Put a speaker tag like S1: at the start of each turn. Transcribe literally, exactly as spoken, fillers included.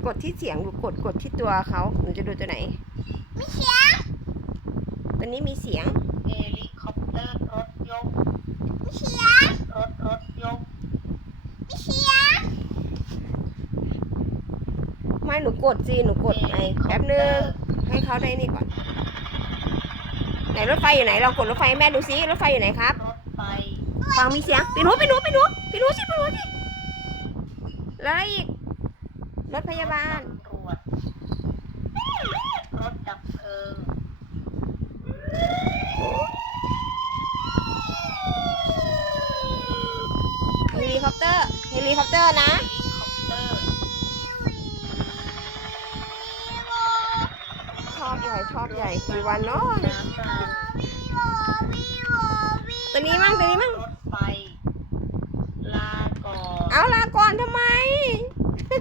S1: กดที่เสียงหรือกดกดที่ตัวเขาหนูจะดูตัวไหน
S2: มีเสียง
S1: ตัวนี้มีเสียง
S3: เฮลิคอปเตอร์รถยก
S2: มีเสียง
S3: รถรถยก
S2: มีเสียง
S1: ไม่หนูกดสิหนูกดไอ้แป๊บนึงให้เขาได้นี่ก่อนไหนรถไฟอยู่ไหนลองกดรถไฟให้แม่ดูซิรถไฟอยู่ไหนครับ
S3: รถไฟ
S1: ฟังมีเสียงไปหนูไปหนูไปหนูไปหนูสิไปหนูสิแล้วอะไรอีกรถพยาบาล
S3: ตำรวจรถดับเพลิง
S1: เฮลิคอปเตอร์เฮลิคอปเตอร์นะ
S3: เฮลิคอปเตอร์
S1: ชอบใหญ่ชอบใหญ่กี่วันเนาะ
S3: น้ำราง
S1: ตัวนี้มั่งตัวนี้มั่ง
S3: รถไฟลาก่อน
S1: เอาลาก่อนทำไม